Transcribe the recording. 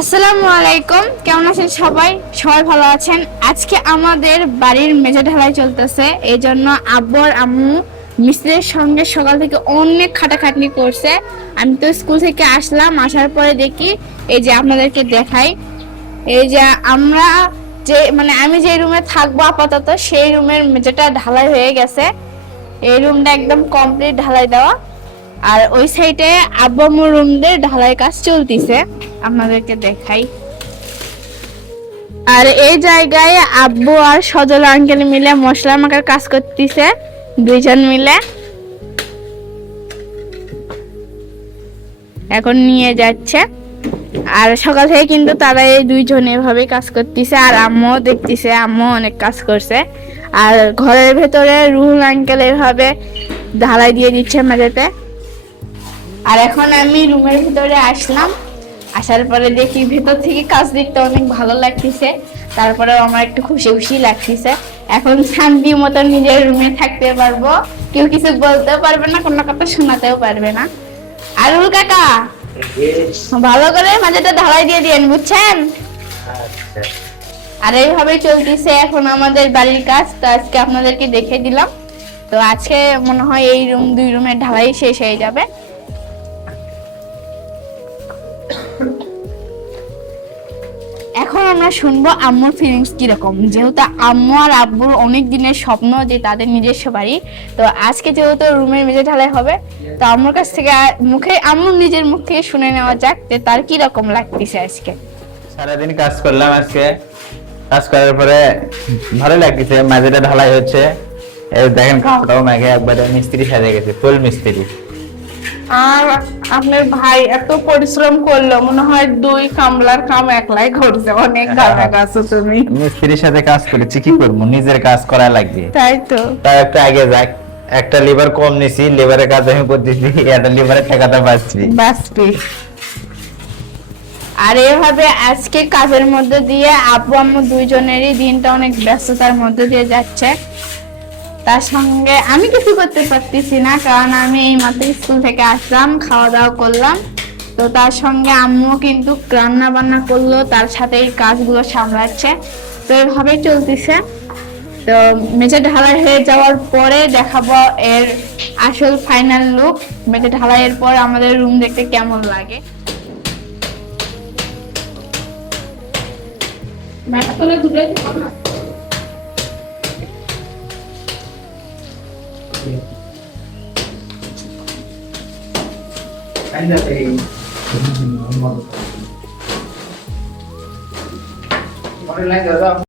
আসসালামু আলাইকুম, কেমন আছেন সবাই? সবাই ভালো আছেন? আজকে আমাদের বাড়ির মেঝে ঢালাই চলতেছে, এই জন্য আব্বু আর আম্মু মিস্ত্রির সঙ্গে সকাল থেকে অনেক খাটাখাটনি করছে। আমি তো স্কুল থেকে আসলাম, আসার পরে দেখি এই যে আপনাদেরকে দেখাই, এই যে আমরা আমি যে রুমে থাকবো আপাতত সেই রুমের মেঝেটা ঢালাই হয়ে গেছে। এই রুমটা একদম কমপ্লিট ঢালাই দেওয়া, আর ওই সাইডে আব্বু আম্মুর রুমদের ঢালাই কাজ চলতিছে, আপনাদেরকে দেখাই। আর এই জায়গায় আব্বু আর সজল আঙ্কেল মিলে মশলা মাখার কাজ করতেছে, দুইজন মিলে এখন নিয়ে যাচ্ছে। আর সকাল থেকে কিন্তু তারা এই দুইজন এভাবে কাজ করতেছে, আর আম্মু দেখতেছে, আম্মু অনেক কাজ করছে। আর ঘরের ভেতরে রুহুল আঙ্কেল এভাবে ঢালাই দিয়ে দিচ্ছে মেঝেতে। আর এখন আমি রুমের ভিতরে আসলাম, আসার পরে দেখি ভেতর থেকে কাজ দেখতে অনেক ভালো লাগতেছে, তারপরেও আমার একটু খুশি খুশি লাগতেছে। এখন শান্তি মতো নিজের রুমে থাকতে পারবো, কেউ কিছু বলতেও পারবে না, কোনো কথা শোনাতেও পারবে না। আরুল কাকা, ভালো করে মাঝেটা ঢালাই দিয়ে দিয়েন, বুঝছেন? আর এইভাবেই চলতেছে এখন আমাদের বাড়ির কাজ। তো আজকে আপনাদেরকে দেখে দিলাম। তো আজকে মনে হয় এই রুম দুই রুমের ঢালাই শেষ হয়ে যাবে। এখন আমরা শুনবো আম্মুর ফিলিংস কিরকম, যেহেতু আম্মু আর আব্বুর অনেক দিনের স্বপ্ন যে তাদের নিজস্ব বাড়ি। তো আজকে যেহেতু রুমের মেঝে ঢালাই হবে, তো আম্মুর কাছ থেকে আম্মুর নিজের মুখ থেকে শুনে নেওয়া যাক যে তার কিরকম লাগতেছে। আজকে সারাদিন কাজ করলাম, আজকে কাজ করার পরে ভালো লাগতেছে। মেঝেটা ঢালাই হচ্ছে, এই দেখেন কাপড়টাও মেঘে একবারে মিস্ত্রি সাজে গেছে, ফুল মিস্ত্রি। আর আপনার ভাই এত পরিশ্রম করলো, মনে হয় দুই কামলার কাম একলাই করছে। অনেক গানা গাছো তুমি। মিস্ত্রির সাথে কাজ করেছি, কি করবো, নিজের কাজ করা লাগবে। তাই তো। তাই একটু আগে যাক, একটা লিভার কম নিছি, লিভারের কাজ আমি করতেছি, একটা লিভারের টাকাটা পাচ্ছি। বাসপি। আর এভাবে আজকে কাজের মধ্যে দিয়ে আব্বু আম্মু দুইজনেরই দিনটা অনেক ব্যস্ততার মধ্যে দিয়ে যাচ্ছে। তার সঙ্গে আমি কিছু করতে পারতেছি না, কারণ আমি এই মাত্র স্কুল থেকে আসলাম, খাওয়া দাওয়া করলাম। তো তার সঙ্গে আম্মু কিন্তু রান্না বান্না করলো, তার সাথে এই কাজগুলো সামলাচ্ছে। তো এভাবেই চলতেছে। তো মেঝে ঢালাই হয়ে যাওয়ার পরে দেখাবো এর আসল ফাইনাল লুক। মেঝে ঢালাইয়ের পর আমাদের রুম দেখতে কেমন লাগে।